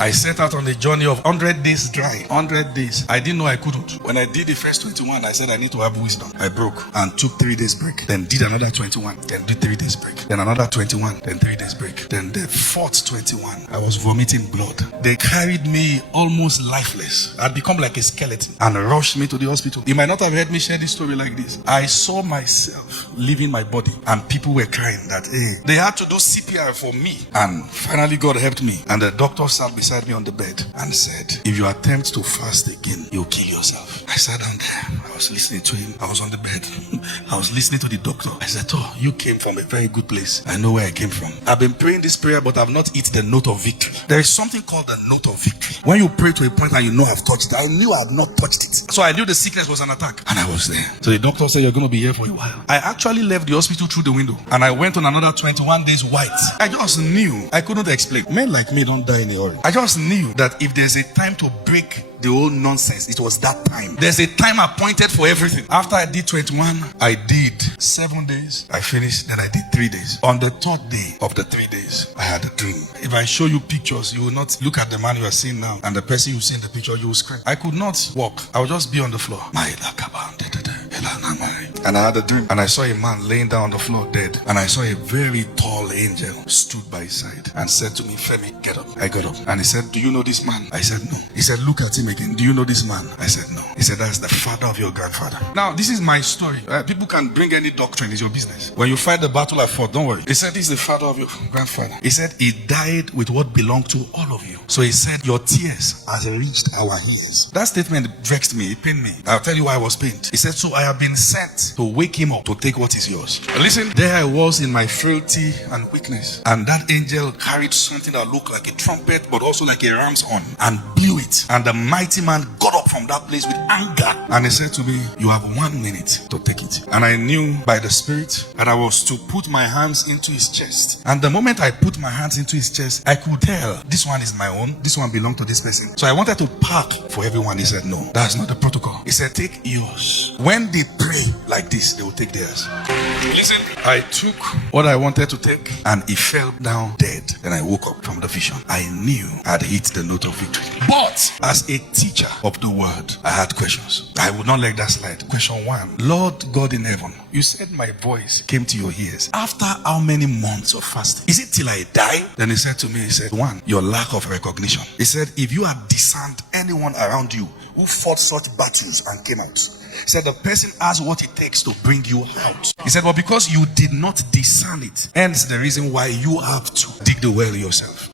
I set out on a journey of 100 days dry. 100 days. I didn't know I couldn't. When I did the first 21, I said I need to have wisdom. I broke and took 3 days break. Then did another 21. Then did 3 days break. Then another 21. Then 3 days break. Then the fourth 21, I was vomiting blood. They carried me almost lifeless. I'd become like a skeleton and rushed me to the hospital. You might not have heard me share this story like this. I saw myself leaving my body and people were crying that, hey, they had to do CPR for me. And finally God helped me. And the doctor sat beside me on the bed and said, if you attempt to fast again, you'll kill yourself. I sat down there. I was listening to him. I was on the bed. I was listening to the doctor. I said, oh, you came from a very good place. I know where I came from. I've been praying this prayer, but I've not hit the note of victory. There is something called the note of victory. When you pray to a point and you know I've touched it, I knew I had not touched it. So I knew the sickness was an attack. And I was there. So the doctor said, you're going to be here for a while. I actually left the hospital through the window. And I went on another 21 days white. I just knew. I couldn't explain. Men like me don't die in a hurry. I just knew that if there's a time to break the whole nonsense, it was that time. There's a time appointed for everything. After I did 21, I did 7 days. I finished, then I did 3 days. On the third day of the 3 days, I had a dream. If I show you pictures, you will not look at the man you are seeing now and the person you see in the picture, you will scream. I could not walk. I would just be on the floor. And I had a dream. And I saw a man laying down on the floor dead. And I saw a very tall angel stood by his side and said to me, Femi, get up. I got up. And he said, do you know this man? I said, no. He said, look at him again. Do you know this man? I said, no. He said, that's the father of your grandfather. Now, this is my story. People can bring any doctrine. It's your business. When you fight the battle I fought, don't worry. He said, this is the father of your grandfather. He said, he died with what belonged to all of you. So he said, your tears has reached our ears. That statement vexed me. It pained me. I'll tell you why I was pained. He said, so I have been sent to wake him up to take what is yours. Listen, there I was in my frailty and weakness. And that angel carried something that looked like a trumpet, but also like a ram's horn, and blew it. And the mighty man got up from that place with anger. And he said to me, you have 1 minute to take it. And I knew by the Spirit that I was to put my hands into his chest. And the moment I put my hands into his chest, I could tell this one is my own. This one belongs to this person. So I wanted to pack for everyone. He said, no, that's not the protocol. He said, take yours. When they pray like this, they will take theirs. Listen, I took what I wanted to take and he fell down dead. Then I woke up from the vision. I knew I had hit the note of victory. But as a teacher of the word, I had questions. I would not let that slide. Question 1. Lord God in heaven, you said my voice came to your ears. After how many months of fasting? Is it till I die? Then he said to me, he said, 1, your lack of recognition. He said, if you had discerned anyone around you who fought such battles and came out, he said the person has what it takes to bring you out. He said, but because you did not discern it, hence the reason why you have to dig the well yourself.